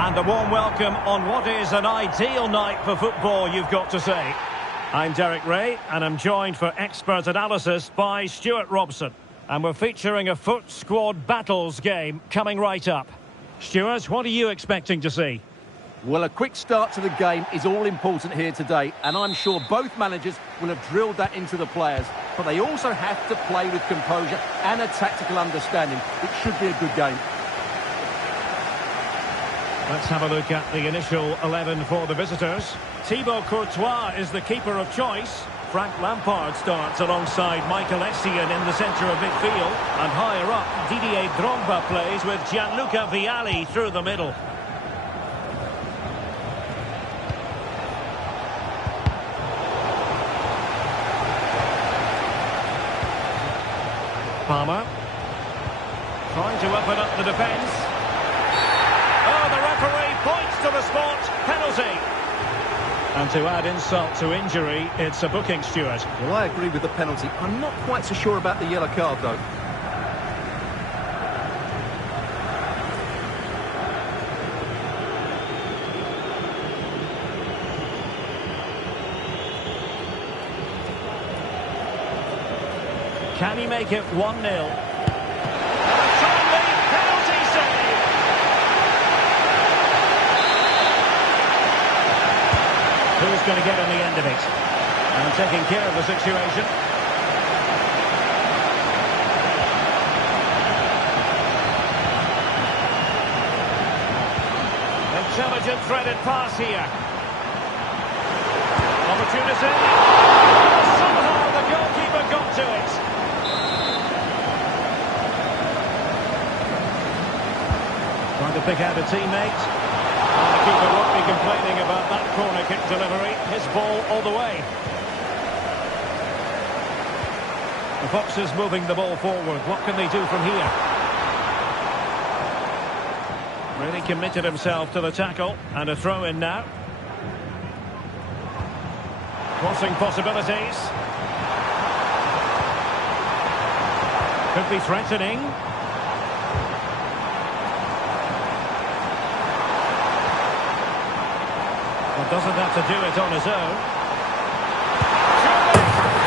And a warm welcome on what is an ideal night for football, you've got to say. I'm Derek Ray, and I'm joined for expert analysis by Stuart Robson. And we're featuring a foot squad battles game coming right up. Stuart, what are you expecting to see? Well, a quick start to the game is all important here today, and I'm sure both managers will have drilled that into the players. But they also have to play with composure and a tactical understanding. It should be a good game. Let's have a look at the initial 11 for the visitors. Thibaut Courtois is the keeper of choice. Frank Lampard starts alongside Michael Essien in the centre of midfield. And higher up, Didier Drogba plays with Gianluca Vialli through the middle. Palmer. Trying to open up the defence. Oh, the referee points to the spot. Penalty. And to add insult to injury, it's a booking, Stuart. Well, I agree with the penalty. I'm not quite so sure about the yellow card, though. Can he make it 1-0? Timely penalty save! Who's going to get on the end of it? And taking care of the situation. Intelligent threaded pass here. Opportunity. Somehow the goalkeeper got to it. Trying to pick out a teammate. And the keeper won't be complaining about that corner kick delivery. His ball all the way. The Foxes moving the ball forward. What can they do from here? Really committed himself to the tackle. And a throw in now. Crossing possibilities. Could be threatening. Doesn't have to do it on his own.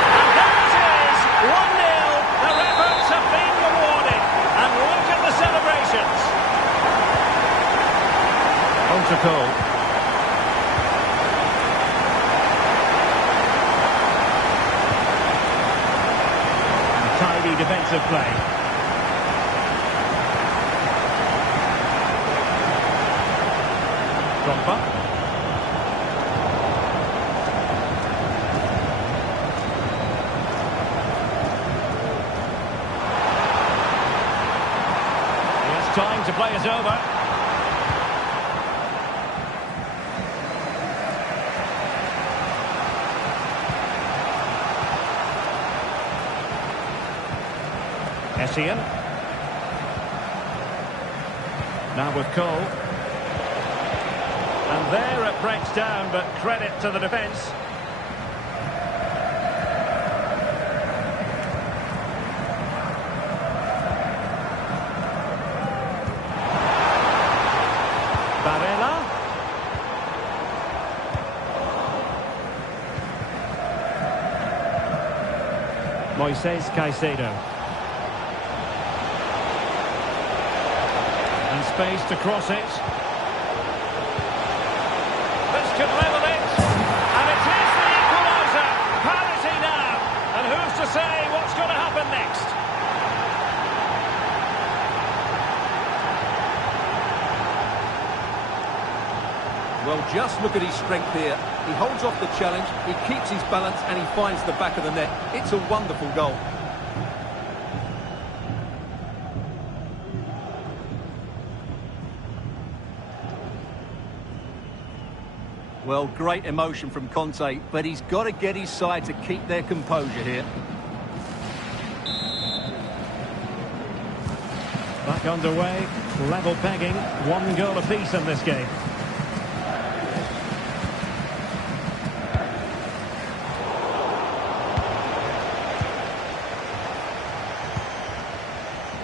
And there it is! 1-0. Their efforts have been rewarded. And look at the celebrations. On to Cole. Tidy defensive play. Drogba. Time to play is over. Essien. Now with Cole. And there it breaks down, but credit to the defence. Moises Caicedo. And space to cross it. This could level it. And it is the equaliser. Parity now. And who's to say what's going to happen next? Well, just look at his strength here. He holds off the challenge, he keeps his balance, and he finds the back of the net. It's a wonderful goal. Well, great emotion from Conte, but he's got to get his side to keep their composure here. Back underway, level pegging, 1 goal apiece in this game.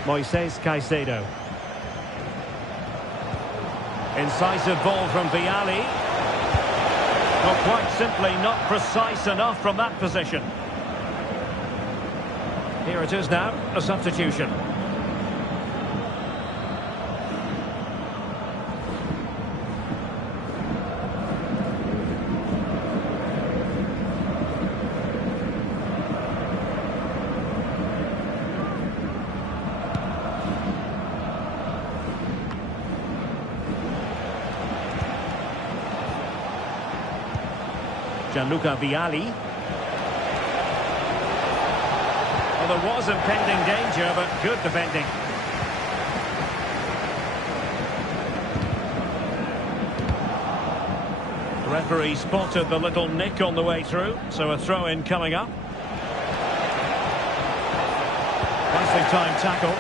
Moises Caicedo. Incisive ball from Vialli. Well, quite simply not precise enough from that position. Here it is now, a substitution. Gianluca Vialli. Well, there was impending danger, but good defending. The referee spotted the little nick on the way through, so a throw-in coming up. Nicely timed tackle.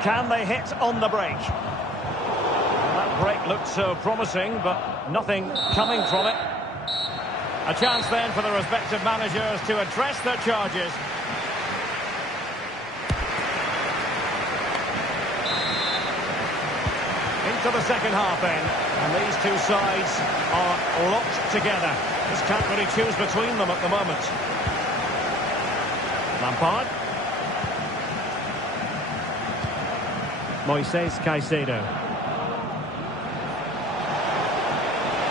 Can they hit on the break? That break looked so promising, but nothing coming from it. A chance then for the respective managers to address their charges. Into the second half then, and these two sides are locked together. Just can't really choose between them at the moment. Lampard. Moises Caicedo.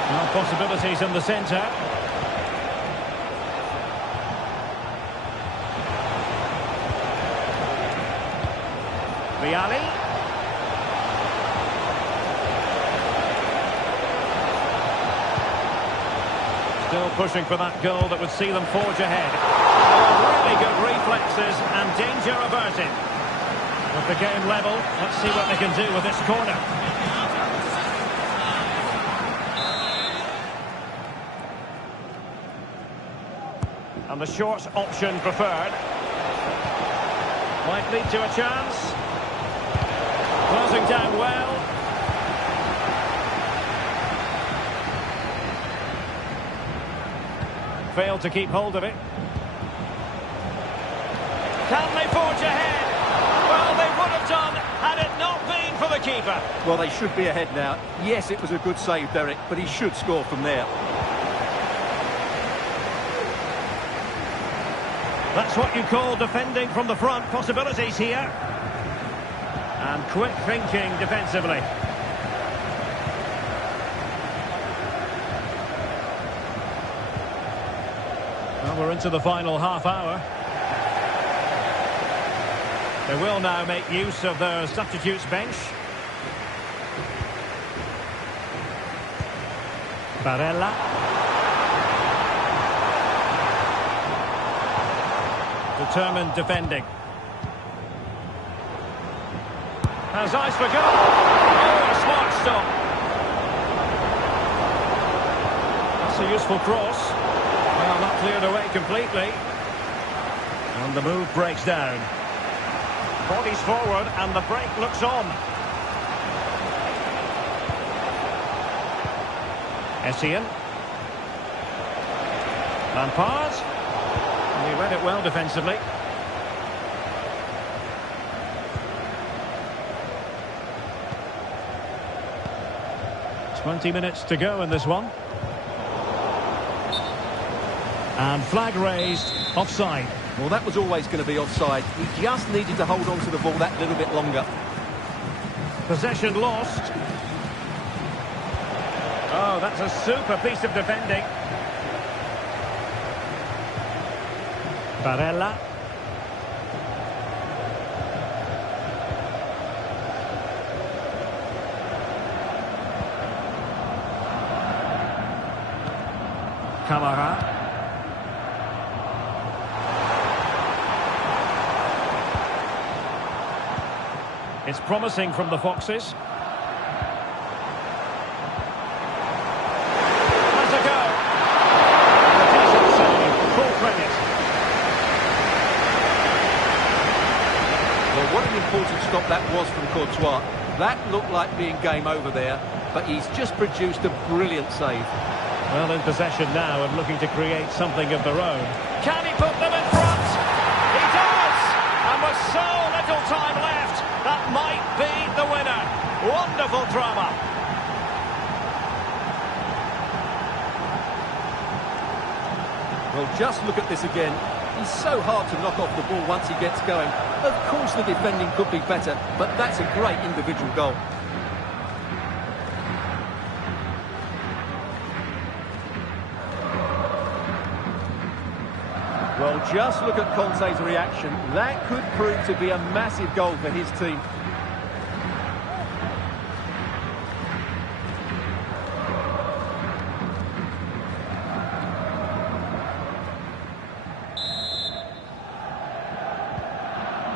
Now possibilities in the centre. Vialli. Still pushing for that goal that would see them forge ahead. Oh, really good reflexes and danger averted. With the game level, let's see what they can do with this corner. And the short option preferred. Might lead to a chance. Closing down well. Failed to keep hold of it. Can they forge ahead? Well, they would have done had it not been for the keeper. Well, they should be ahead now. Yes, it was a good save, Derek, but he should score from there. That's what you call defending from the front. Possibilities here. And quick thinking defensively. Well, we're into the final half hour. They will now make use of their substitutes bench. Barella. Determined defending. Has eyes for goal. Oh, a smart stop. That's a useful cross. Well, not cleared away completely. And the move breaks down. Bodies forward and the break looks on. Essien. Lampard. He read it well defensively. "20 minutes to go in this one. And flag raised, offside. Well, that was always going to be offside. He just needed to hold on to the ball that little bit longer. Possession lost. Oh, that's a super piece of defending. Barella. Camara. It's promising from the Foxes. Has a go. A decent save. Full credit. Well, what an important stop that was from Courtois. That looked like being game over there, but he's just produced a brilliant save. Well, in possession now and looking to create something of their own. Can he put them in front? Beautiful drama. Well, just look at this again. He's so hard to knock off the ball once he gets going. Of course the defending could be better, but that's a great individual goal. Well, just look at Conte's reaction. That could prove to be a massive goal for his team.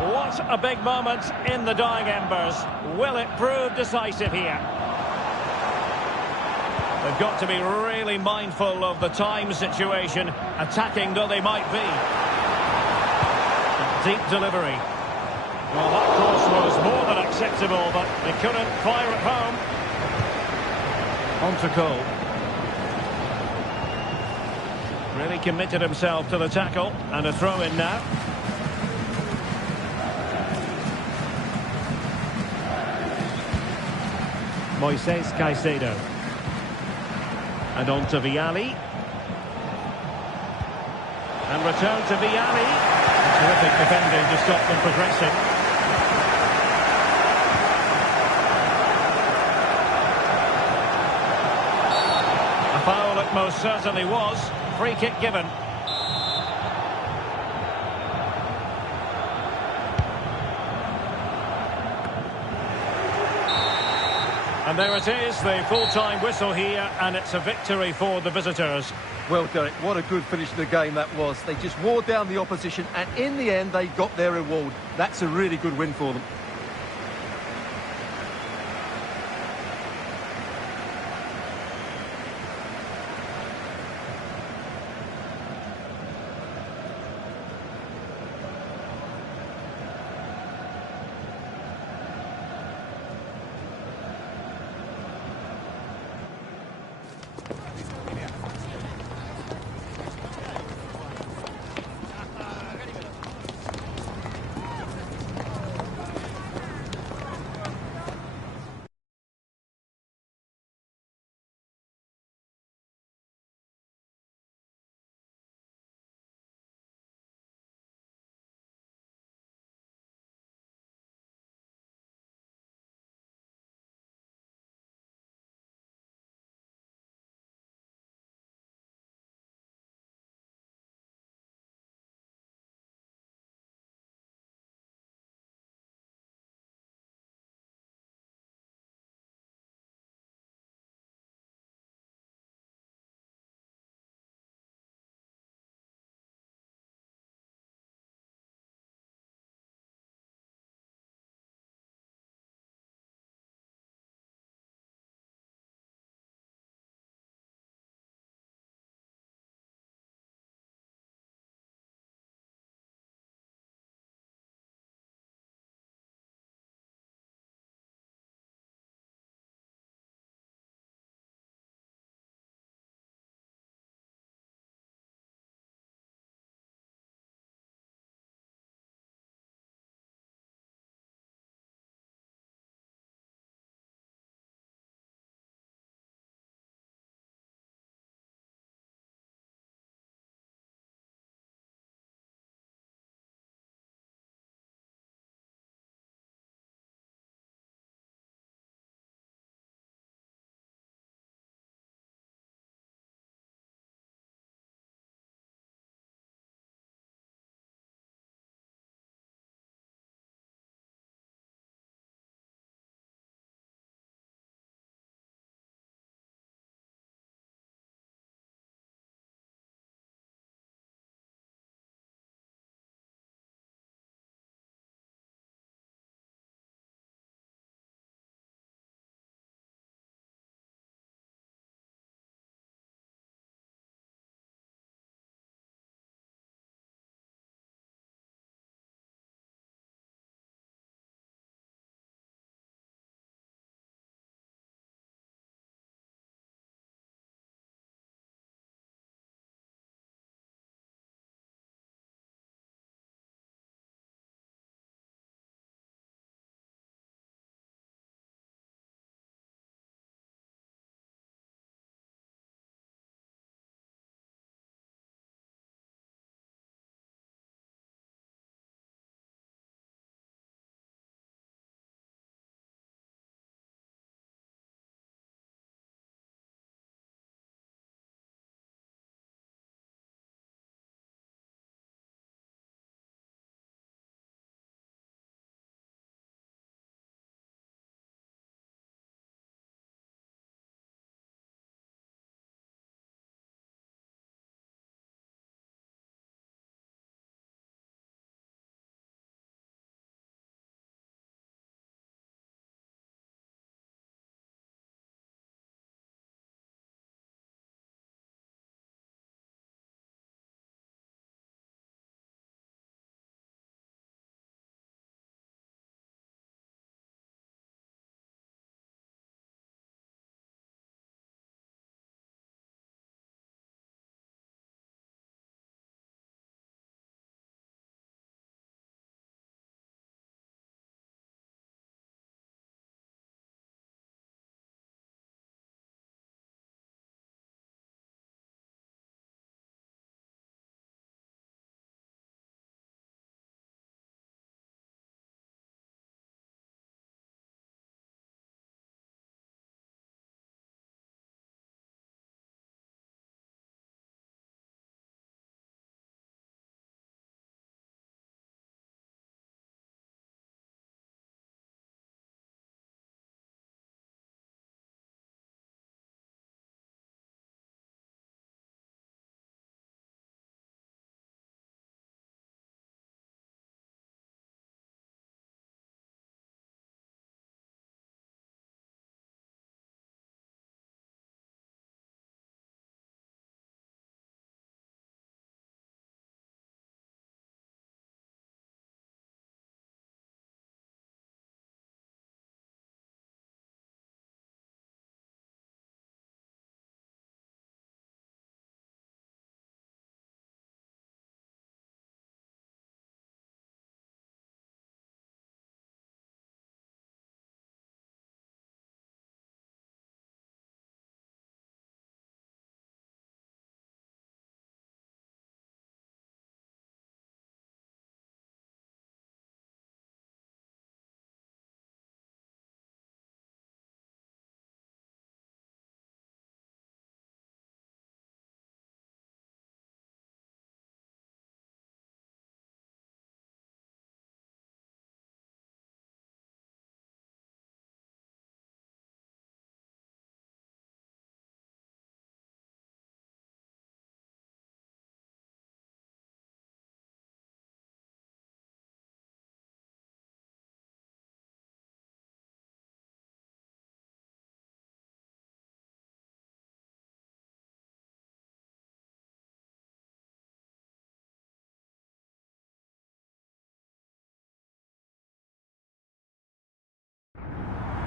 What a big moment in the dying embers. Will it prove decisive here? They've got to be really mindful of the time situation, attacking though they might be. Deep delivery. Well, that course was more than acceptable, but they couldn't fire it home. On to Cole. Really committed himself to the tackle, and a throw-in now. Moises Caicedo. And on to Vialli. And return to Vialli. Terrific defending to stop them progressing. A foul it most certainly was. Free kick given. And there it is, the full-time whistle here, and it's a victory for the visitors. Well, Derek, what a good finish to the game that was. They just wore down the opposition, and in the end, they got their reward. That's a really good win for them.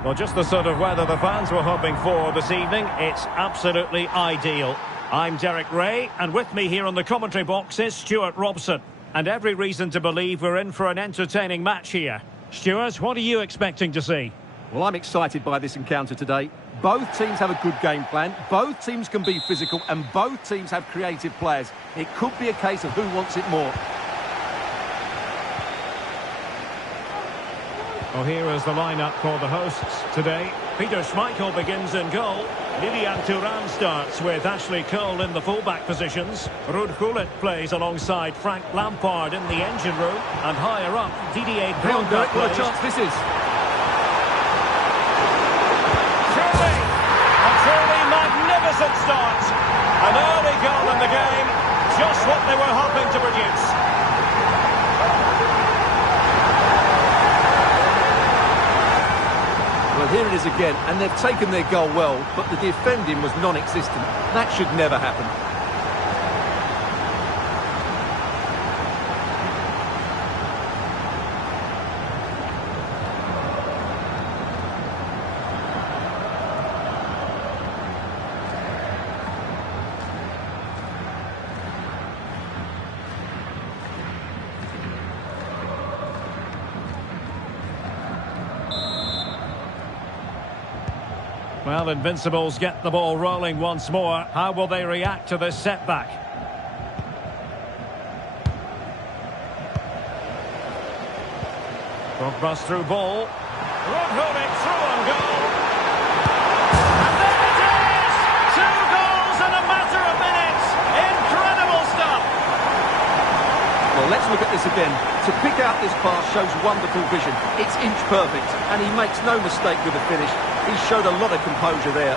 Well, just the sort of weather the fans were hoping for this evening. It's absolutely ideal. I'm Derek Ray, and with me here on the commentary box is Stuart Robson. And every reason to believe we're in for an entertaining match here. Stuart, what are you expecting to see? Well, I'm excited by this encounter today. Both teams have a good game plan, both teams can be physical, and both teams have creative players. It could be a case of who wants it more. Well, here is the lineup for the hosts today. Peter Schmeichel begins in goal. Lilian Thuram starts with Ashley Cole in the fullback positions. Ruud Gullit plays alongside Frank Lampard in the engine room. And higher up, Didier Drogba plays. What a chance this is. Truly magnificent start. An early goal in the game. Just what they were hoping to produce. Well, here it is again, and they've taken their goal well, but the defending was non-existent. That should never happen. Well, Invincibles get the ball rolling once more. How will they react to this setback? Drogba's through ball. Ruud Gullit through on goal. And there it is! 2 goals in a matter of minutes. Incredible stuff. Well, let's look at this again. To pick out this pass shows wonderful vision. It's inch perfect, and he makes no mistake with the finish. He showed a lot of composure there.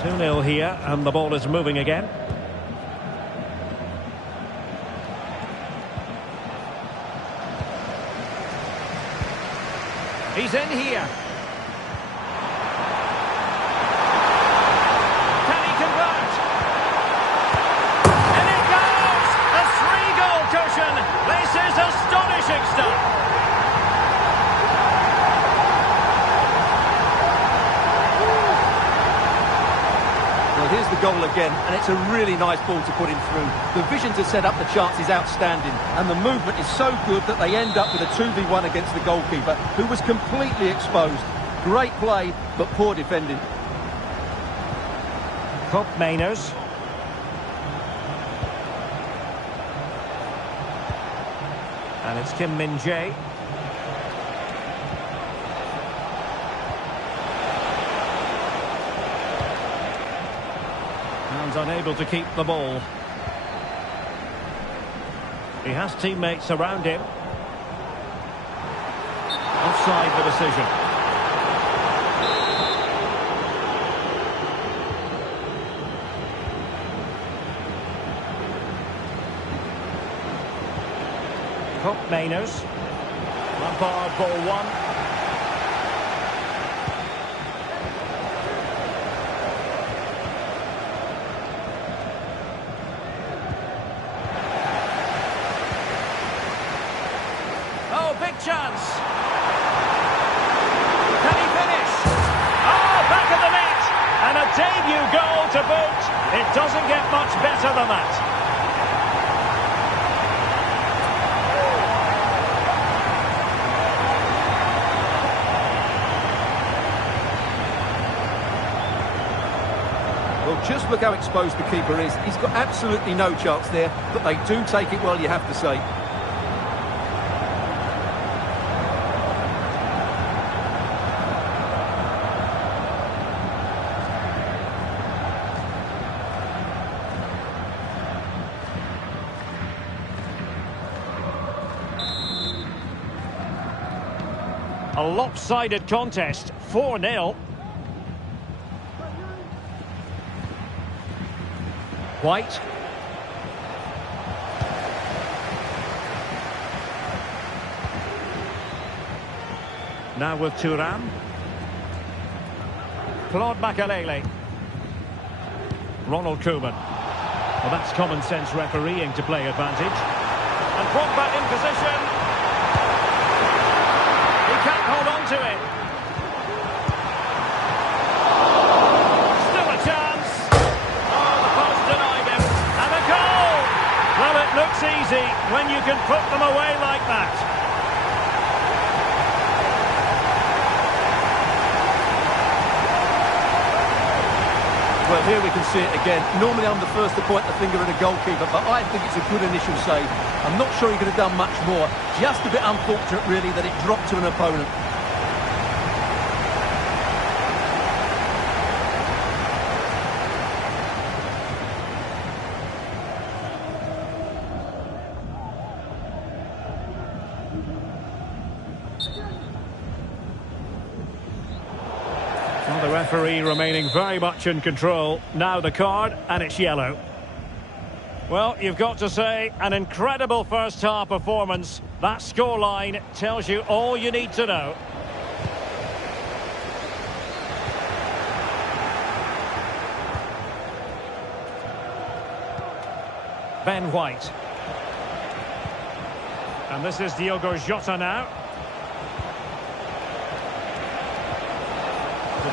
Two 2-0 here, and the ball is moving again. He's in here. Can he convert? And it goes! A 3-goal cushion. This is astonishing stuff. Well, here's the goal again, and it's a really nice ball to put him through. The vision to set up the chance is outstanding, and the movement is so good that they end up with a 2v1 against the goalkeeper, who was completely exposed. Great play, but poor defending. Cup Mainers. And it's Kim Min-jae. And unable to keep the ball. He has teammates around him. Offside the decision. Cup Mainers. Lampard ball 1. Oh, big chance. Can he finish? Oh, back of the net. And a debut goal to boot. It doesn't get much better than that. Well, just look how exposed the keeper is. He's got absolutely no chance there, but they do take it well, you have to say. A lopsided contest, 4-0. White. Now with Thuram. Claude Makelele. Ronald Koeman. Well, that's common sense refereeing to play advantage. And Pogba in position. He can't hold on to it. Still a chance. Oh, the post denied him. And a goal! Well, it looks easy when you can put them away like that. Well, here we can see it again. Normally I'm the first to point the finger at a goalkeeper, but I think it's a good initial save. I'm not sure he could have done much more. Just a bit unfortunate, really, that it dropped to an opponent. Well, the referee remaining very much in control. Now the card, and it's yellow. Well, you've got to say, an incredible first-half performance. That scoreline tells you all you need to know. Ben White. And this is Diogo Jota now.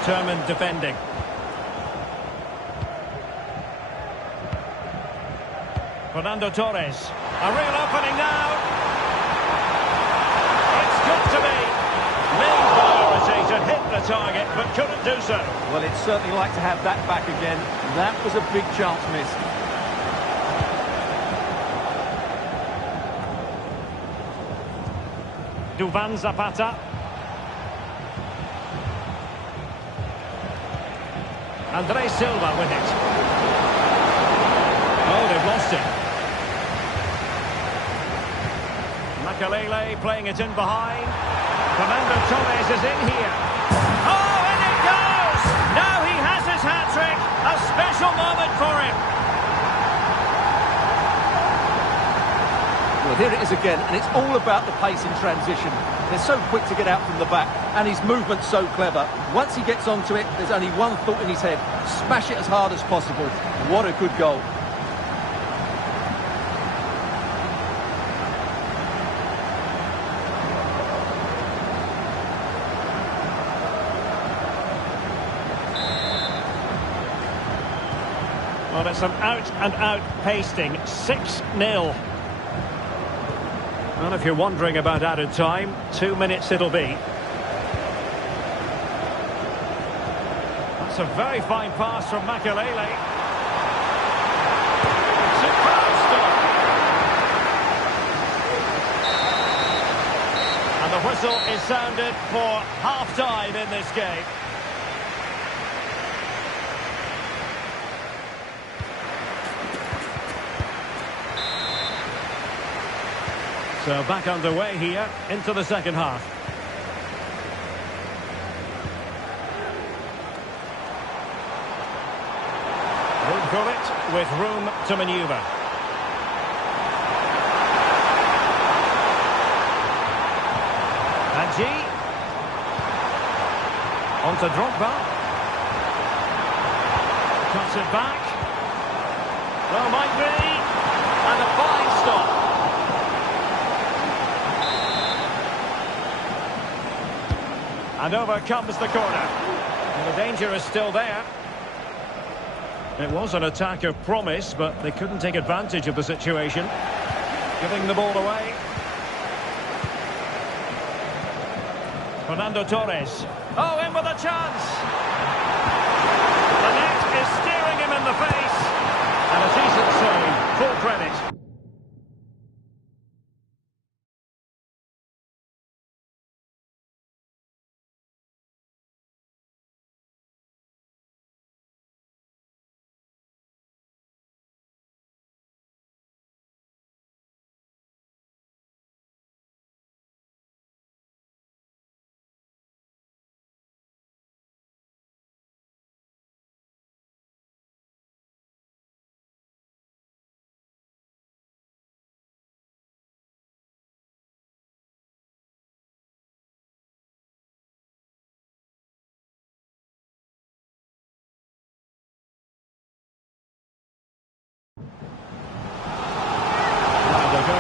Determined defending. Fernando Torres. A real opening now. It's got to be. Main priority to hit the target, but couldn't do so. Well, it's certainly like to have that back again. That was a big chance missed. Duvan Zapata. Andre Silva with it. Oh, they've lost it. Makelele playing it in behind. Fernando Torres is in here. Oh, and it goes! Now he has his hat-trick. A special moment for him. Well, here it is again, and it's all about the pace in transition. They're so quick to get out from the back, and his movement's so clever. Once he gets onto it, there's only one thought in his head. Smash it as hard as possible. What a good goal. Well, it's an out-and-out pasting. 6-0. Well, if you're wondering about added time, 2 minutes it'll be. That's a very fine pass from Makelele. Superb stop. And the whistle is sounded for half-time in this game. So back underway here into the second half. Rudkovic with room to manoeuvre. Hadji. On to Drogba. Cuts it back. Well, might be. And a fine stop. And over comes the corner. And the danger is still there. It was an attack of promise, but they couldn't take advantage of the situation. Giving the ball away. Fernando Torres. Oh, in with a chance. The net is staring him in the face. And a decent save. Full credit.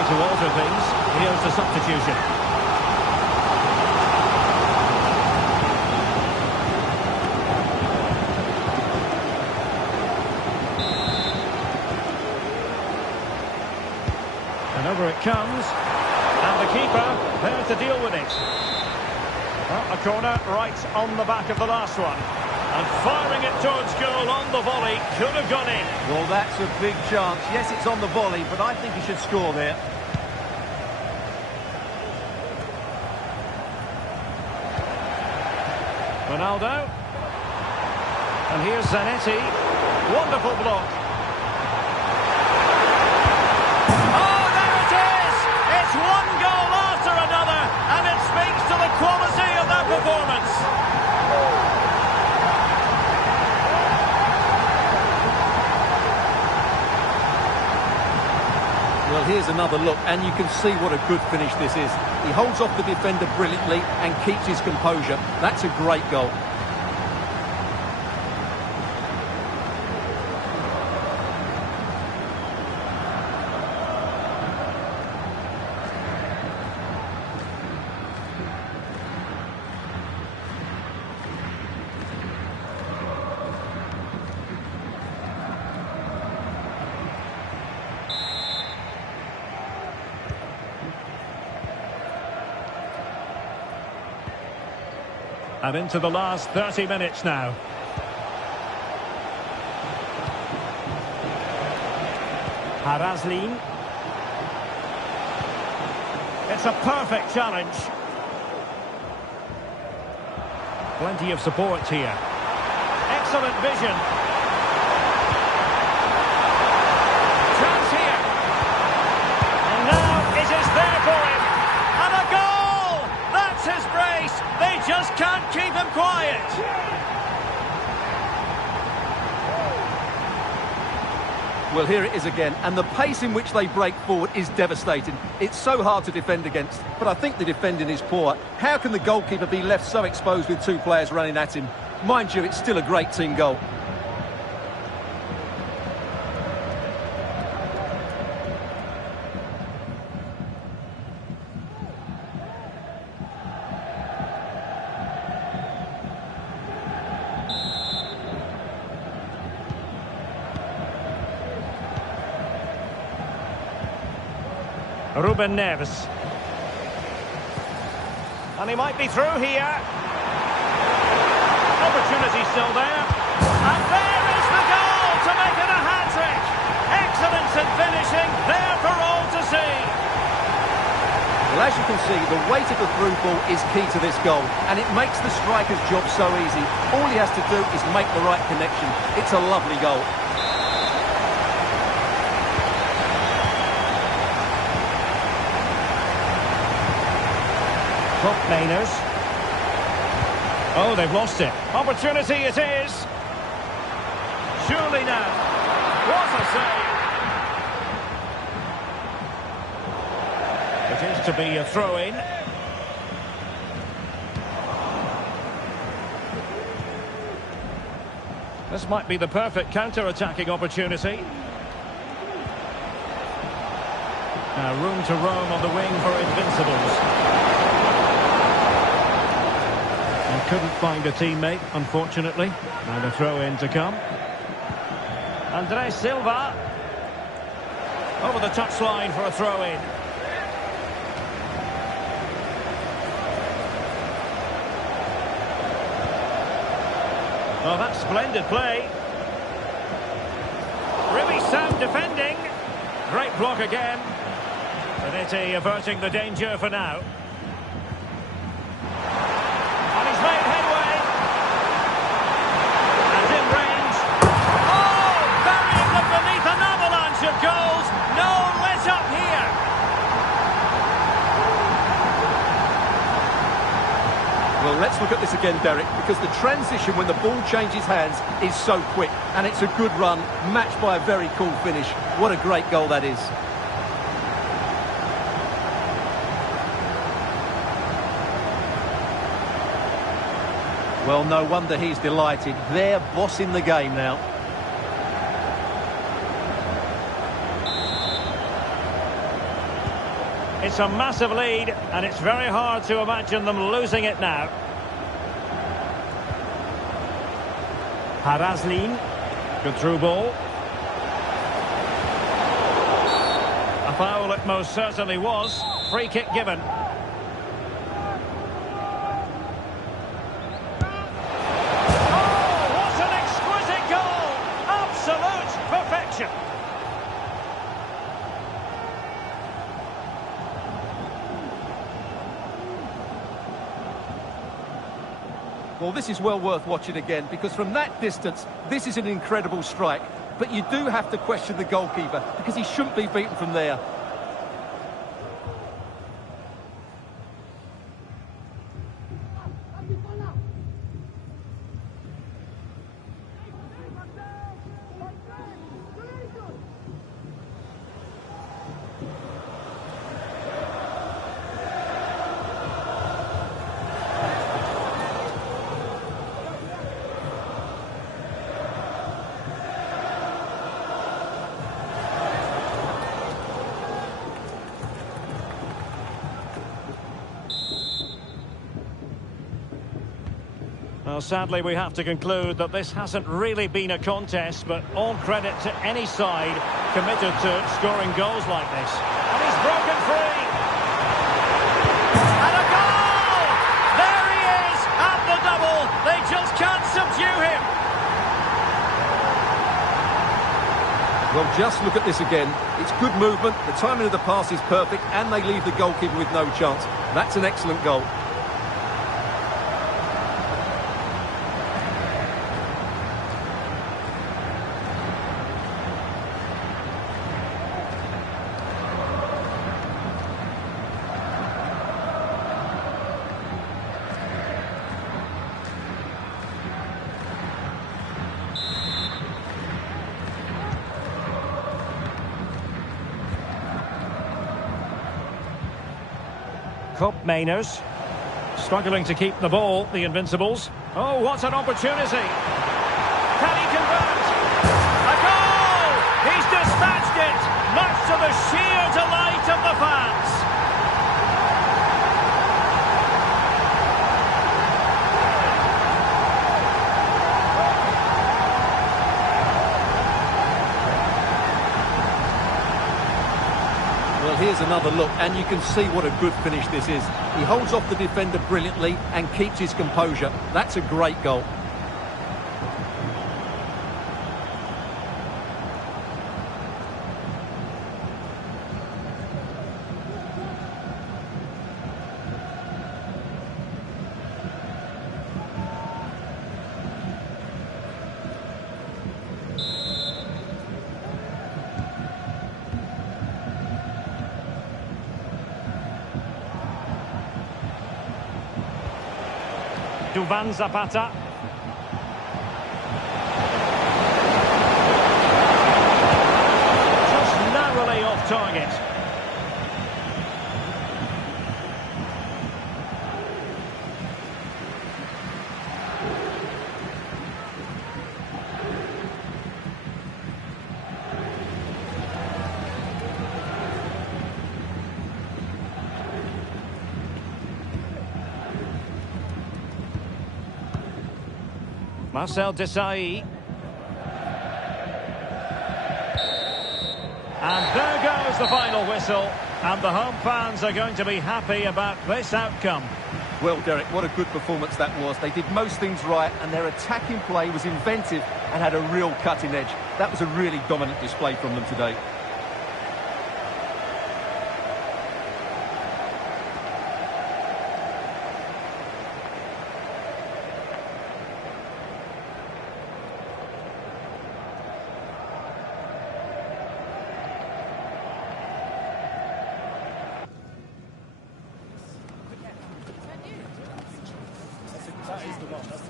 to alter things. Here's the substitution. And over it comes. And the keeper there to deal with it. Well, a corner right on the back of the last one. And firing it towards goal on the volley. Could have gone in. Well, that's a big chance. Yes, it's on the volley, but I think he should score there. Ronaldo. And here's Zanetti. Wonderful block. Oh, there it is! It's one goal after another, and it speaks to the quality of their performance. Well, here's another look, and you can see what a good finish this is. He holds off the defender brilliantly and keeps his composure. That's a great goal. And into the last 30 minutes now. Harazlin. It's a perfect challenge. Plenty of support here. Excellent vision. Chance here. And now it is there for him. And a goal! That's his brace. They just can't keep him quiet. Well, here it is again, and the pace in which they break forward is devastating. It's so hard to defend against, but I think the defending is poor. How can the goalkeeper be left so exposed with two players running at him? Mind you, it's still a great team goal. Ruben Neves. And he might be through here. Opportunity still there. And there is the goal to make it a hat-trick. Excellence in finishing, there for all to see. Well, as you can see, the weight of the through ball is key to this goal, and it makes the striker's job so easy. All he has to do is make the right connection. It's a lovely goal. Top Mainers. Oh, they've lost it. Opportunity it is. Surely now. What a save. It is to be a throw-in. This might be the perfect counter-attacking opportunity. Now room to roam on the wing for Invincibles. Couldn't find a teammate, unfortunately. And a throw-in to come. Andres Silva. Over the touchline for a throw-in. Oh, that's splendid play. Really sound defending. Great block again. Zanetti averting the danger for now. Well, let's look at this again, Derek, because the transition when the ball changes hands is so quick, and it's a good run, matched by a very cool finish. What a great goal that is. Well, no wonder he's delighted. They're bossing the game now. It's a massive lead, and it's very hard to imagine them losing it now. Harazlin. Good through ball. A foul it most certainly was. Free kick given. Oh, what an exquisite goal! Absolute perfection. Well, this is well worth watching again, because from that distance, this is an incredible strike. But you do have to question the goalkeeper, because he shouldn't be beaten from there. Well, sadly, we have to conclude that this hasn't really been a contest, but all credit to any side committed to scoring goals like this. And he's broken free. And a goal! There he is at the double. They just can't subdue him. Well, just look at this again. It's good movement, the timing of the pass is perfect, and they leave the goalkeeper with no chance. That's an excellent goal. Mainers struggling to keep the ball, the Invincibles. Oh, what an opportunity! Can he convert? A goal! He's dispatched it, much to the sheer delight of the fans. Well, here's another look, and you can see what a good finish this is. He holds off the defender brilliantly and keeps his composure. That's a great goal. Duvan Zapata. Just narrowly off target. Marcel Desailly. And there goes the final whistle. And the home fans are going to be happy about this outcome. Well, Derek, what a good performance that was. They did most things right, and their attacking play was inventive and had a real cutting edge. That was a really dominant display from them today. That is the one. That's the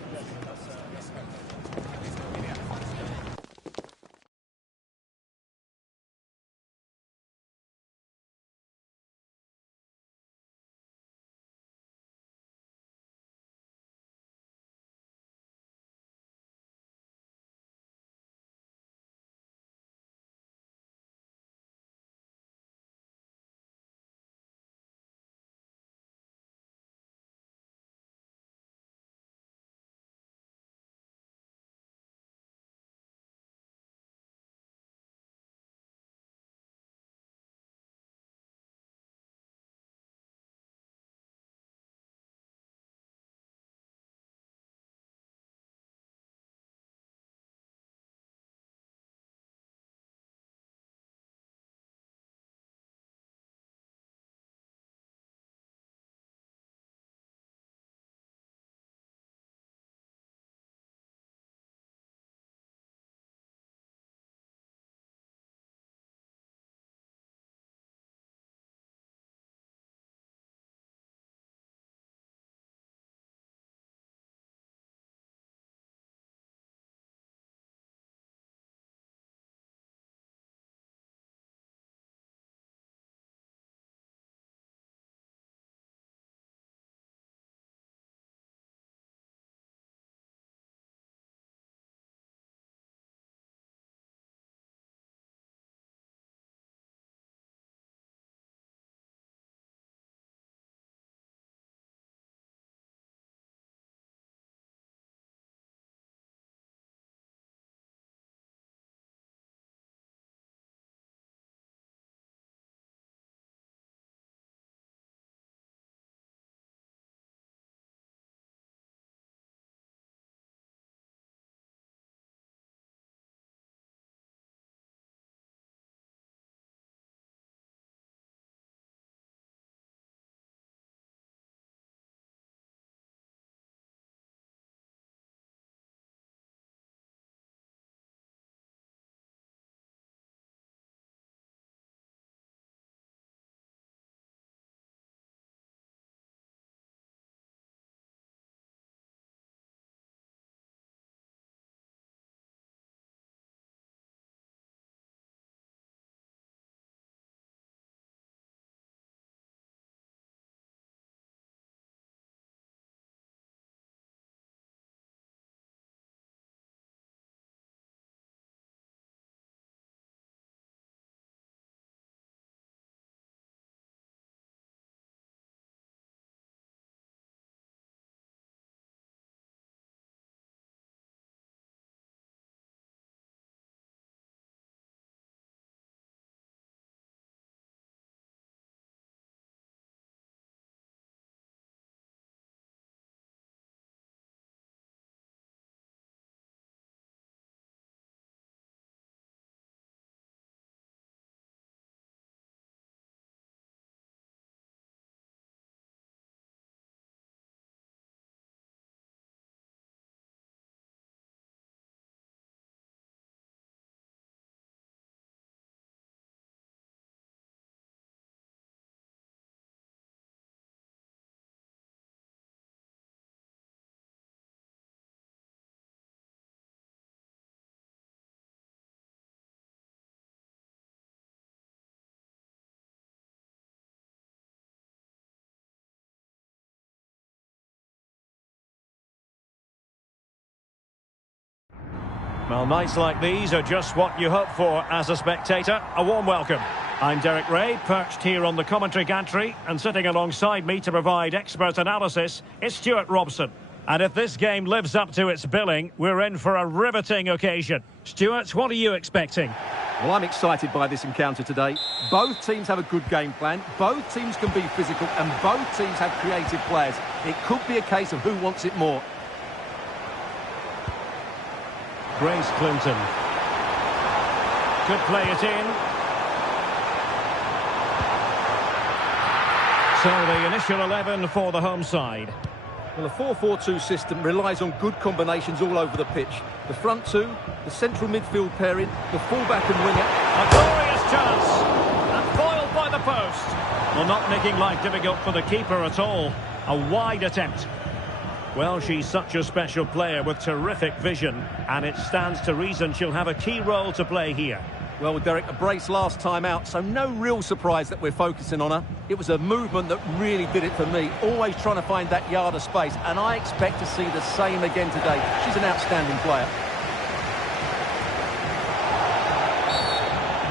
Well, nights like these are just what you hope for as a spectator. A warm welcome. I'm Derek Ray, perched here on the commentary gantry, and sitting alongside me to provide expert analysis is Stuart Robson. And if this game lives up to its billing, we're in for a riveting occasion. Stuart, what are you expecting? Well, I'm excited by this encounter today. Both teams have a good game plan, both teams can be physical, and both teams have creative players. It could be a case of who wants it more. Grace Clinton. Could play it in. So the initial 11 for the home side. Well, the 4-4-2 system relies on good combinations all over the pitch. The front two, the central midfield pairing, the fullback and winger. A glorious chance. And foiled by the post. Well, not making life difficult for the keeper at all. A wide attempt. Well, she's such a special player with terrific vision, and it stands to reason she'll have a key role to play here. Well, Derek, a brace last time out, so no real surprise that we're focusing on her. It was a movement that really did it for me, always trying to find that yard of space, and I expect to see the same again today. She's an outstanding player.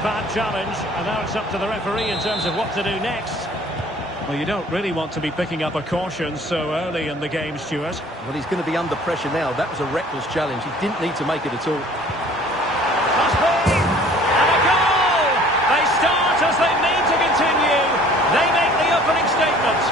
Bad challenge, and now it's up to the referee in terms of what to do next. Well, you don't really want to be picking up a caution so early in the game, Stuart. Well, he's going to be under pressure now. That was a reckless challenge. He didn't need to make it at all. Must be! And a goal! They start as they mean to continue. They make the opening statement.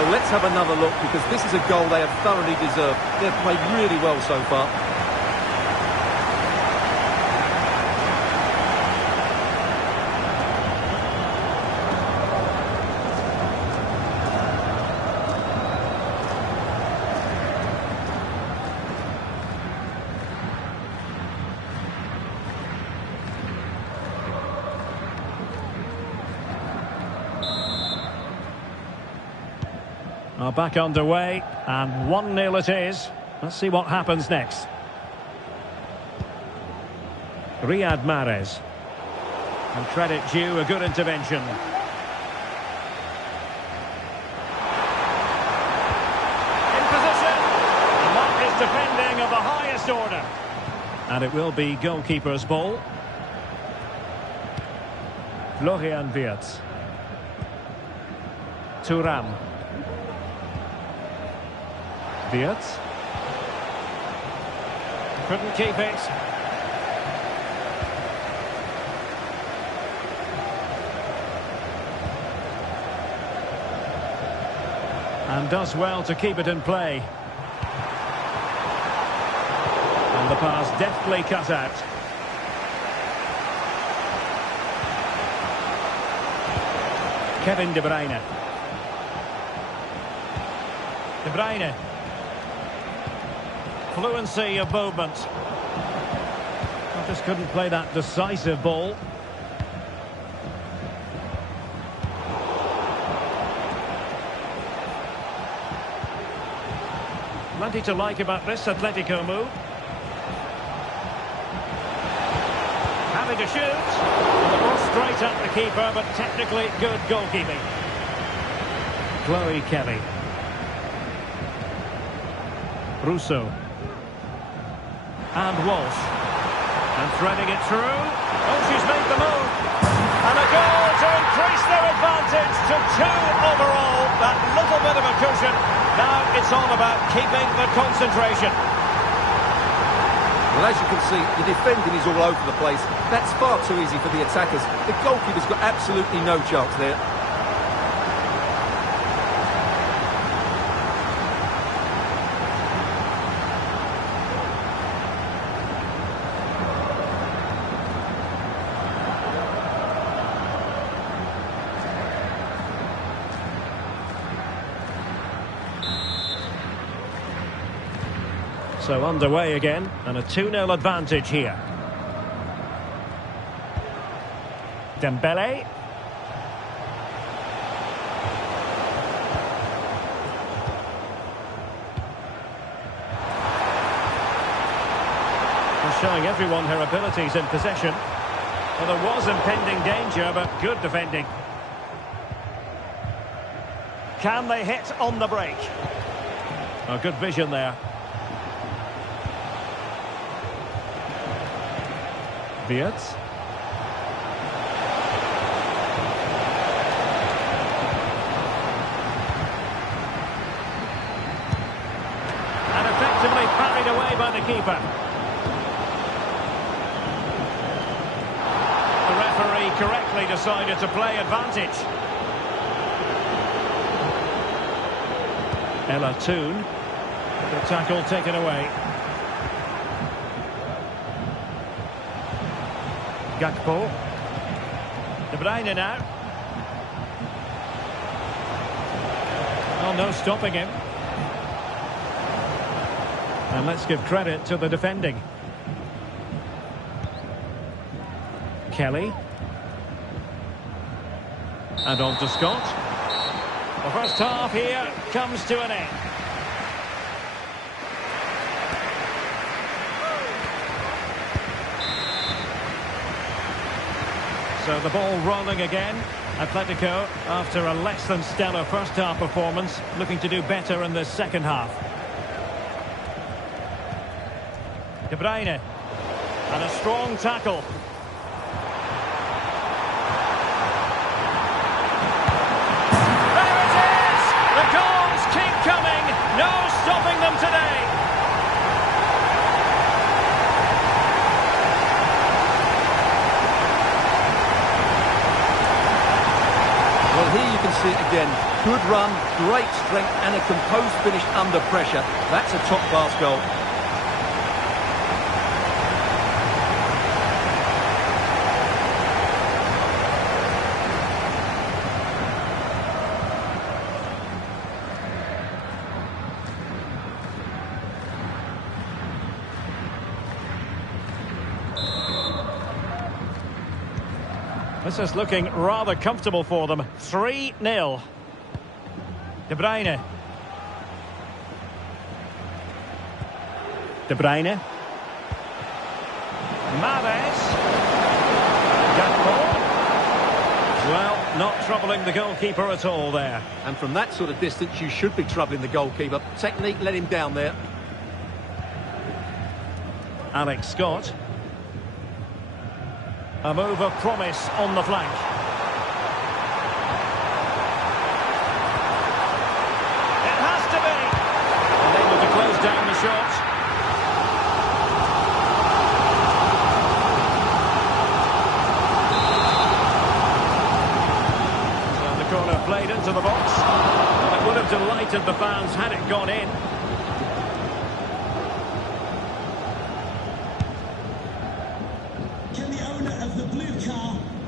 Well, let's have another look, because this is a goal they have thoroughly deserved. They've played really well so far. Back underway, and 1-0 it is. Let's see what happens next. Riyad Mahrez. And credit due, a good intervention. In position, and that is defending of the highest order. And it will be goalkeeper's ball. Florian Wirtz. Thuram. Wirtz. Couldn't keep it. And does well to keep it in play. And the pass deftly cut out. Kevin De Bruyne. De Bruyne. Fluency of movement. Just couldn't play that decisive ball. Plenty to like about this Atletico move. Having to shoot. The ball straight at the keeper, but technically good goalkeeping. Chloe Kelly. Russo. And Walsh. And threading it through. Oh, she's made the move. And a goal to increase their advantage to 2 overall. That little bit of a cushion. Now it's all about keeping the concentration. Well, as you can see, the defending is all over the place. That's far too easy for the attackers. The goalkeeper's got absolutely no chance there. So underway again, and a 2-0 advantage here. Dembele. And showing everyone her abilities in possession. Well, there was impending danger, but good defending. Can they hit on the break? Oh, good vision there. Bicenz. And effectively parried away by the keeper. The referee correctly decided to play advantage. Ella Toon. The tackle taken away. Gakpo. De Bruyne now. Oh, no stopping him. And let's give credit to the defending. Kelly. And on to Scott. The first half here comes to an end. So the ball rolling again. Atletico, after a less than stellar first half performance, looking to do better in the second half. De Bruyne. And a strong tackle. There it is! The goals keep coming. No stopping them today. Well, here you can see it again. Good run, great strength, and a composed finish under pressure. That's a top-class goal. This is looking rather comfortable for them. 3-0. De Bruyne. De Bruyne. Mahrez. Gakpo. Well, not troubling the goalkeeper at all there. And from that sort of distance, you should be troubling the goalkeeper. Technique let him down there. Alex Scott. A move of promise on the flank. It has to be. And able to close down the shot. So the corner played into the box. Well, it would have delighted the fans had it gone in.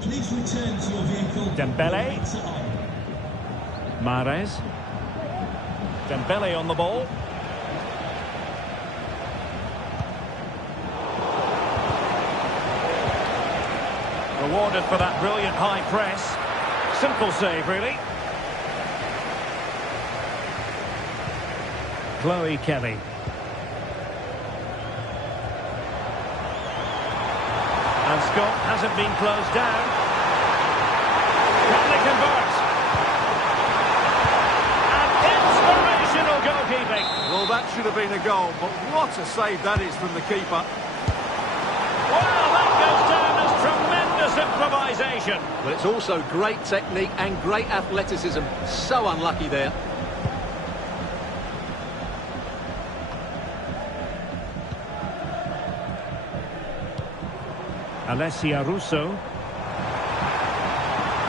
Please return to your vehicle. Dembele. Mahrez. Dembele on the ball. Rewarded for that brilliant high press. Simple save, really. Chloe Kelly. And Scott hasn't been closed down. Can they convert? And inspirational goalkeeping. Well, that should have been a goal, but what a save that is from the keeper. Well, that goes down as tremendous improvisation. But it's also great technique and great athleticism. So unlucky there. Alessia Russo.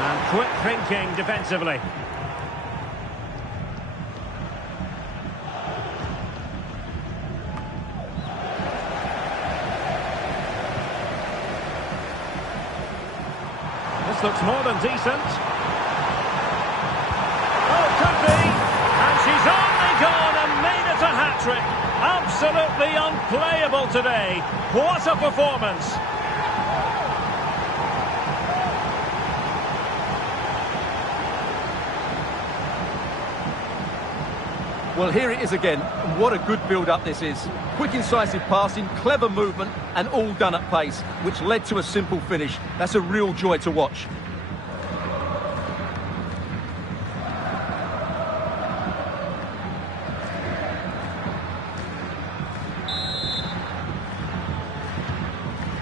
And quick thinking defensively. This looks more than decent. Oh, could be. And she's only gone and made it a hat-trick. Absolutely unplayable today. What a performance. Well, here it is again. What a good build-up this is. Quick, incisive passing, clever movement, and all done at pace, which led to a simple finish. That's a real joy to watch.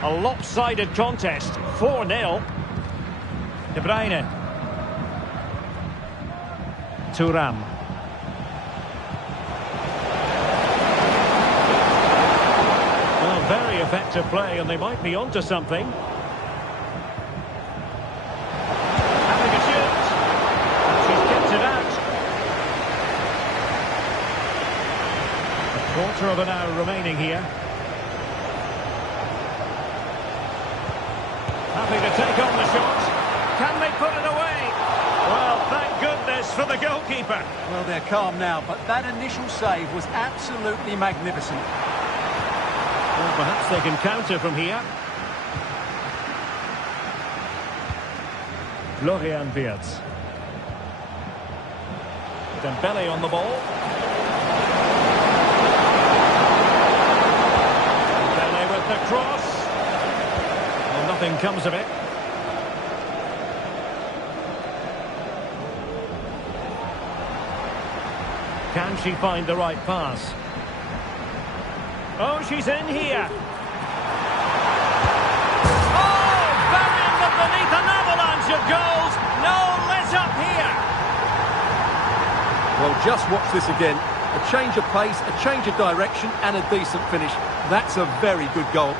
A lopsided contest, 4-0. De Bruyne. Thuram. Well, very effective play, and they might be onto something. Having a shoot. She's kept it out. A quarter of an hour remaining here. Happy to take on the shot. Can they put it away? Well, thank goodness for the goalkeeper. Well, they're calm now, but that initial save was absolutely magnificent. Well, perhaps they can counter from here. Florian Wirtz. Dembele on the ball. Dembele with the cross. Well, nothing comes of it. Can she find the right pass? Oh, she's in here. Oh, buried but beneath an avalanche of goals. No let up here. Well, just watch this again. A change of pace, a change of direction, and a decent finish. That's a very good goal.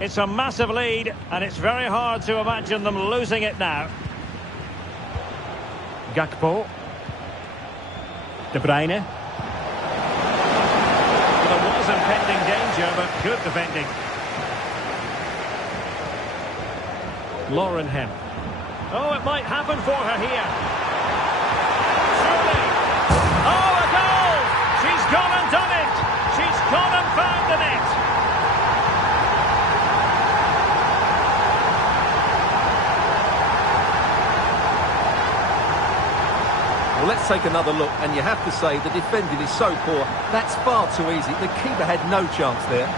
It's a massive lead, and it's very hard to imagine them losing it now. Gakpo. De Bruyne. Well, there was impending danger, but good defending. Lauren Hemp. Oh, it might happen for her here. Surely. Oh, a goal! She's gone and done it! She's gone and found the net! Well, let's take another look, and you have to say the defending is so poor. That's far too easy. The keeper had no chance there.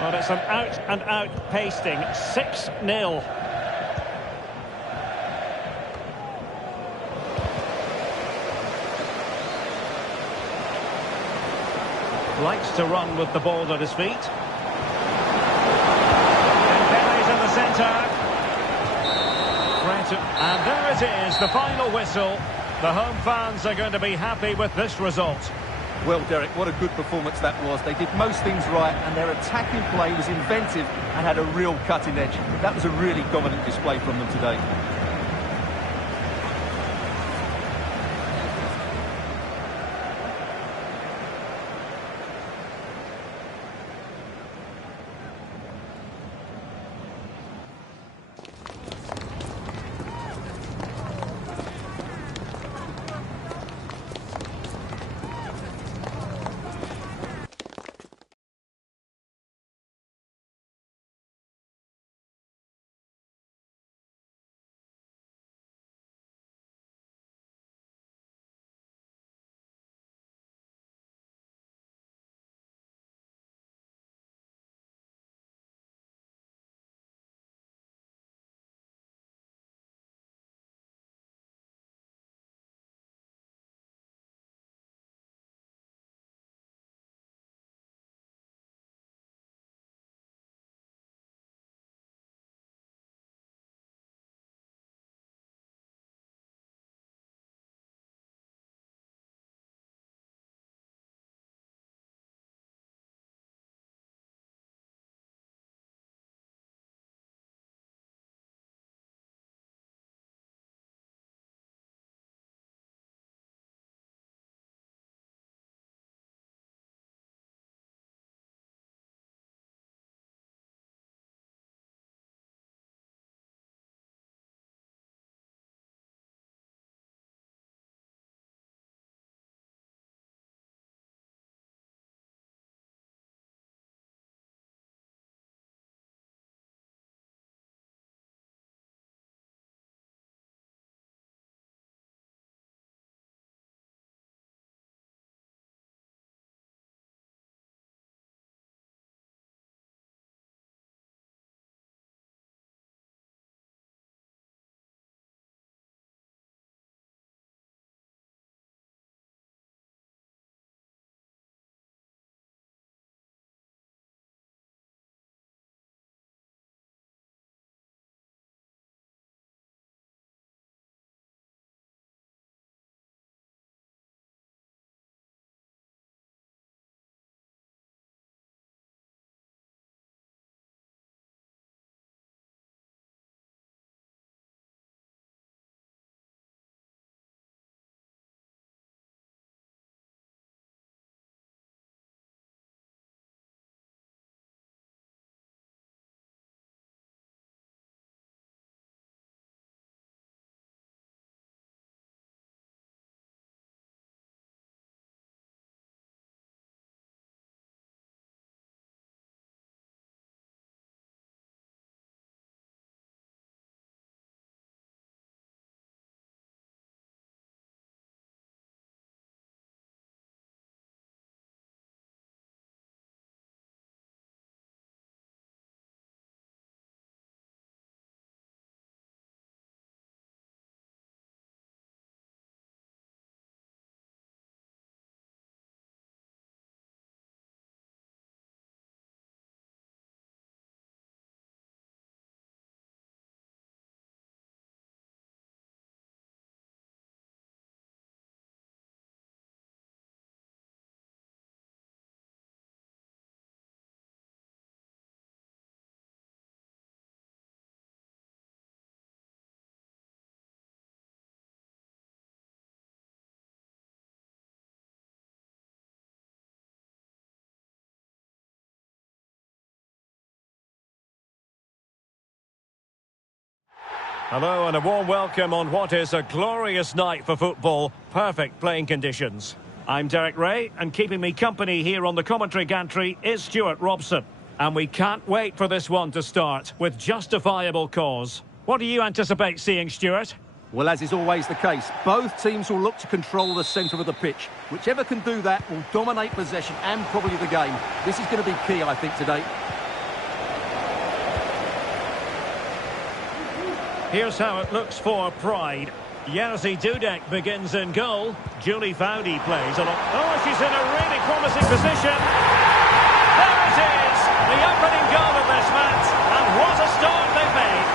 Well, it's an out-and-out pasting. 6-0. Likes to run with the ball at his feet. Dembele's in the centre. And there it is, the final whistle. The home fans are going to be happy with this result. Well, Derek, what a good performance that was. They did most things right, and their attacking play was inventive and had a real cutting edge. That was a really dominant display from them today. Hello and a warm welcome on what is a glorious night for football. Perfect playing conditions. I'm Derek Ray, and keeping me company here on the commentary gantry is Stuart Robson. And we can't wait for this one to start with justifiable cause. What do you anticipate seeing, Stuart? Well, as is always the case, both teams will look to control the centre of the pitch. Whichever can do that will dominate possession and probably the game. This is going to be key, I think, today. Here's how it looks for Pride. Jerzy Dudek begins in goal. Julie Foudy plays along. Oh, she's in a really promising position. There it is! The opening goal of this match. And what a start they've made.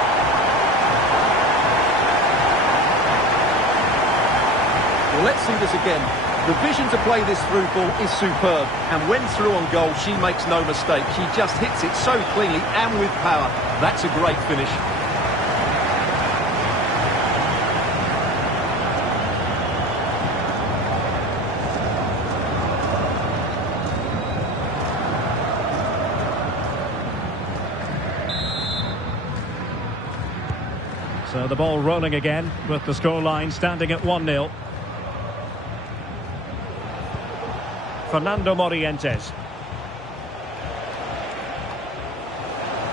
Well, let's see this again. The vision to play this through ball is superb. And when through on goal, she makes no mistake. She just hits it so cleanly and with power. That's a great finish. So the ball rolling again with the scoreline standing at 1-0. Fernando Morientes.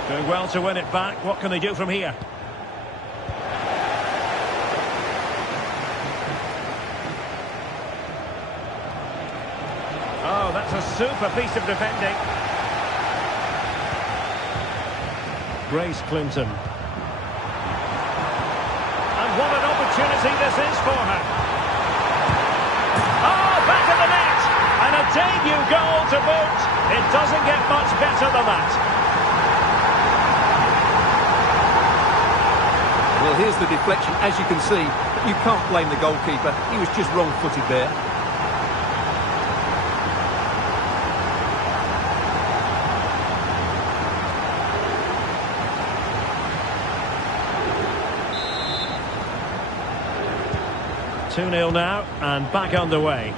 Doing well to win it back. What can they do from here? Oh, that's a super piece of defending. Grace Clinton. What an opportunity this is for her. Oh, back of the net. And a debut goal to boot. It doesn't get much better than that. Well, here's the deflection, as you can see. But you can't blame the goalkeeper. He was just wrong-footed there. Two 2-0 now, and back underway.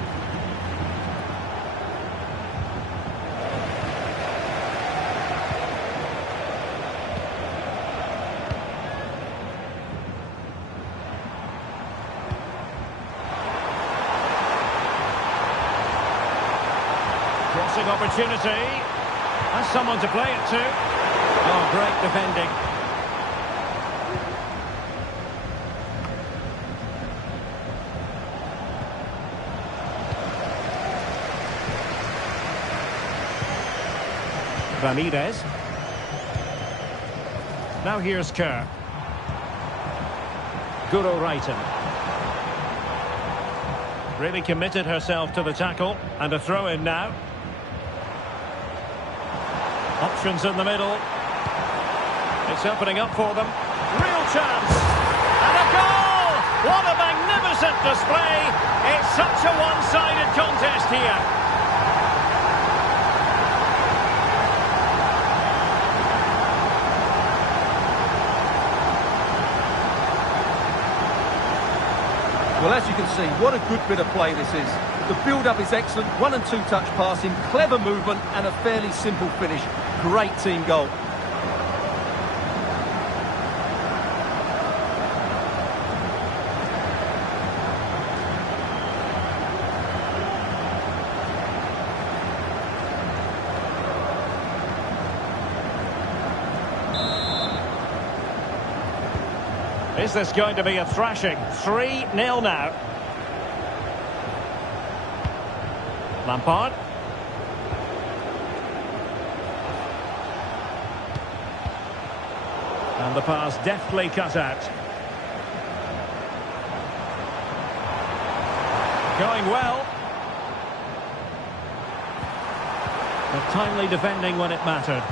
Crossing opportunity. Has someone to play it to. Oh, great defending. Ramirez. Now here's Kerr. Guro Reiten. Really committed herself to the tackle. And a throw in now. Options in the middle. It's opening up for them. Real chance. And a goal! What a magnificent display. It's such a one-sided contest here. Well, as you can see, what a good bit of play this is. The build-up is excellent, 1- and 2-touch passing, clever movement and a fairly simple finish. Great team goal. Is this going to be a thrashing? 3-0 now. Lampard. And the pass deftly cut out. Going well. But timely defending when it mattered.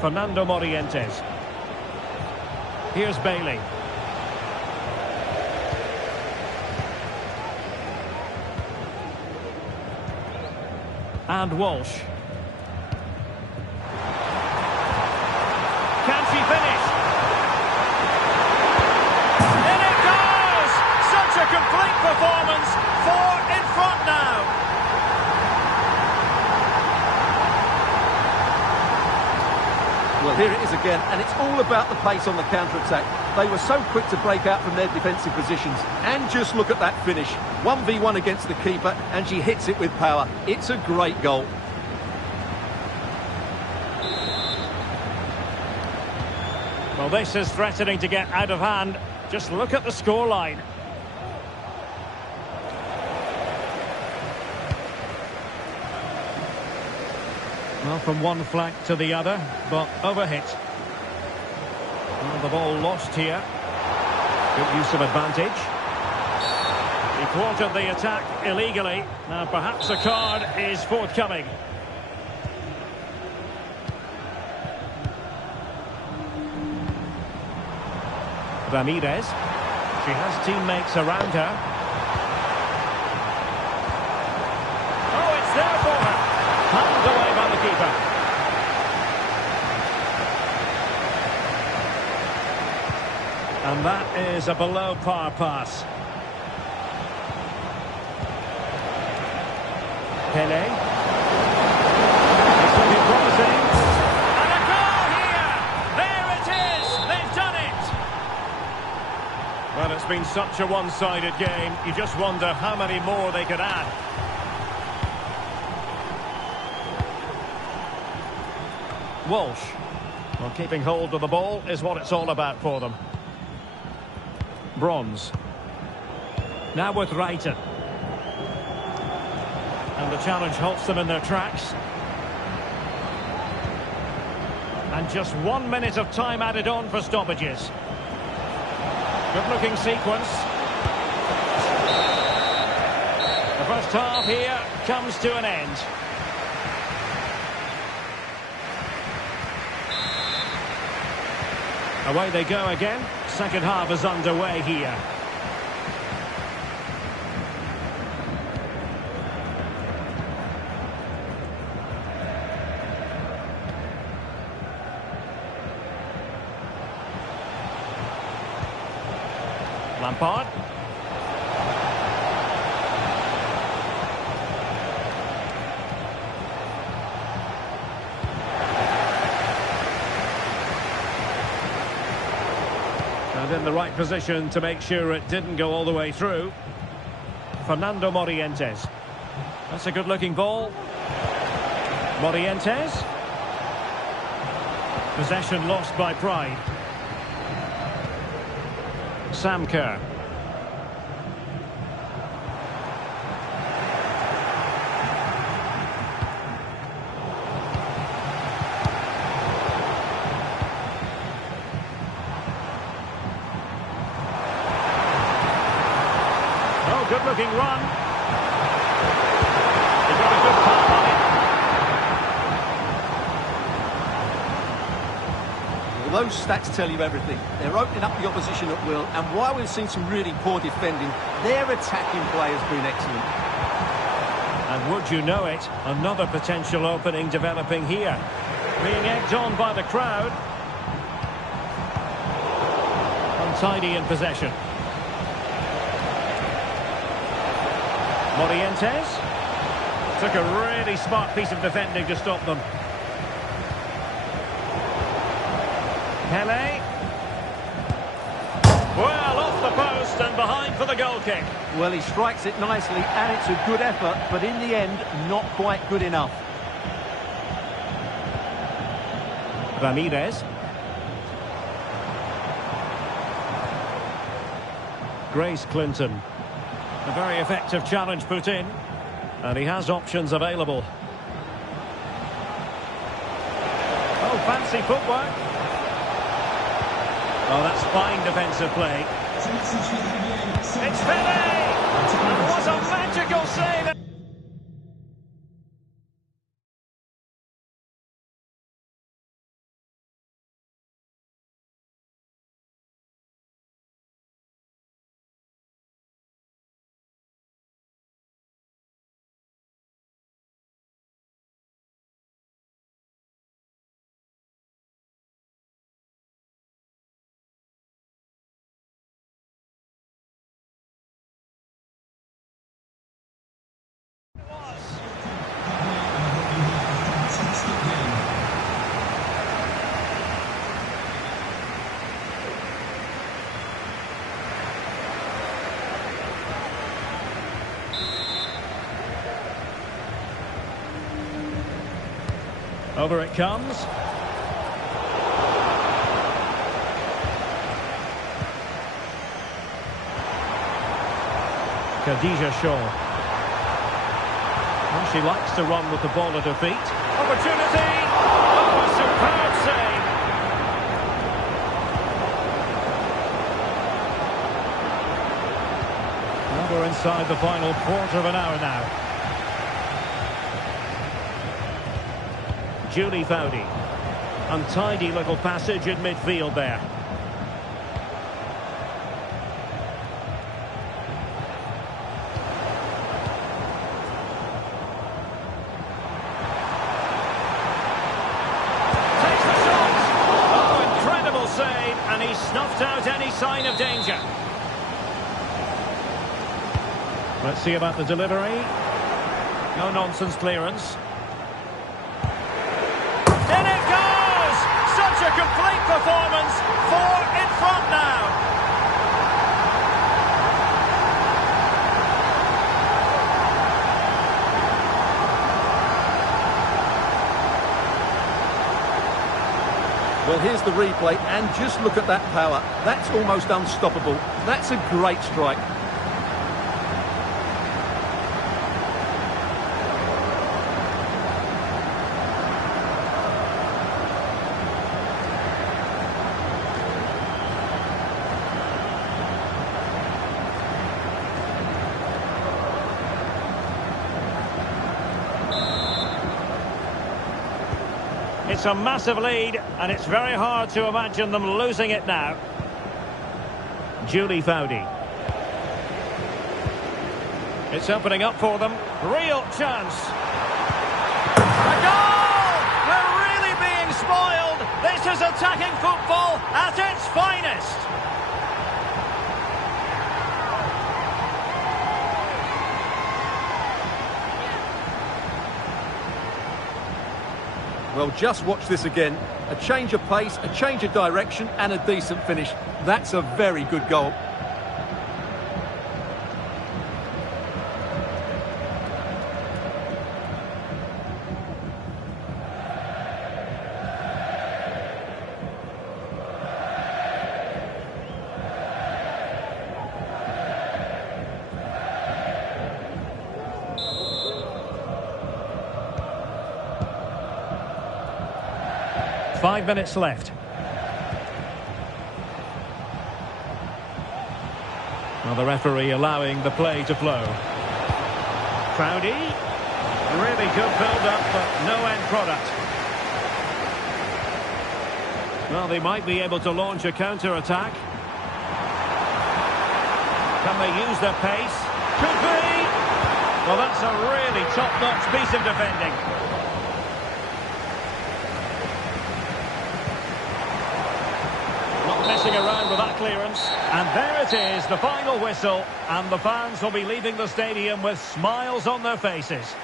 Fernando Morientes. Here's Bailey. And Walsh. Can she finish? In it goes! Such a complete performance. 4 in front now. Well, here it is again, and it's all about the pace on the counter-attack. They were so quick to break out from their defensive positions. And just look at that finish. 1v1 against the keeper, and she hits it with power. It's a great goal. Well, this is threatening to get out of hand. Just look at the scoreline. Well, from one flank to the other, but overhit. Well, the ball lost here. Good use of advantage. He thwarted the attack illegally. Now, perhaps a card is forthcoming. Ramirez. She has teammates around her. Oh, it's there for her. Handled away by the keeper. And that is a below-par pass. Pele. It's looking promising. And a goal here! There it is! They've done it! Well, it's been such a one-sided game. You just wonder how many more they could add. Walsh. Well, keeping hold of the ball is what it's all about for them. Bronze. Now with Wrighton. And the challenge halts them in their tracks. And just 1 minute of time added on for stoppages. Good-looking sequence. The first half here comes to an end. Away they go again. Second half is underway here. Lampard. And in the right position to make sure it didn't go all the way through. Fernando Morientes. That's a good-looking ball. Morientes. Possession lost by Pride. Sam Kerr. Oh, good-looking run. He got a good palm on it. Well, those stats tell you everything. They're opening up the opposition at will, and while we've seen some really poor defending, their attacking play has been excellent. And would you know it, another potential opening developing here. Being egged on by the crowd. Untidy in possession. Morientes. Took a really smart piece of defending to stop them. Pele. Well, off the post and behind for the goal kick. Well, he strikes it nicely, and it's a good effort, but in the end, not quite good enough. Ramirez. Grace Clinton. A very effective challenge put in. And he has options available. Oh, fancy footwork. Oh, that's fine defensive play. It's Pele! What a magical save! Over it comes. Khadija Shaw. Well, she likes to run with the ball at her feet. Opportunity! Oh, a superb save! Well, we're inside the final quarter of an hour now. Julie Fowdy. Untidy little passage in midfield there. And he snuffed out any sign of danger. Let's see about the delivery. No nonsense clearance. In it goes! Such a complete performance. 4 in front now. Well, here's the replay, and just look at that power. That's almost unstoppable. That's a great strike. It's a massive lead, and it's very hard to imagine them losing it now. Julie Fowdy. It's opening up for them. Real chance. A goal! We're really being spoiled. This is attacking football at its finest. Well, just watch this again. A change of pace, a change of direction, and a decent finish. That's a very good goal. Five minutes left. Well, the referee allowing the play to flow. Fowdy. Really good build-up, but no end product. Well, they might be able to launch a counter-attack. Can they use their pace? Could be! Well, that's a really top-notch piece of defending. Messing around with that clearance, and there it is, the final whistle, and the fans will be leaving the stadium with smiles on their faces.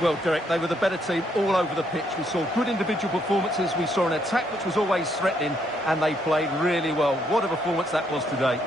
Well, Derek, they were the better team all over the pitch. We saw good individual performances, we saw an attack which was always threatening, and they played really well. What a performance that was today.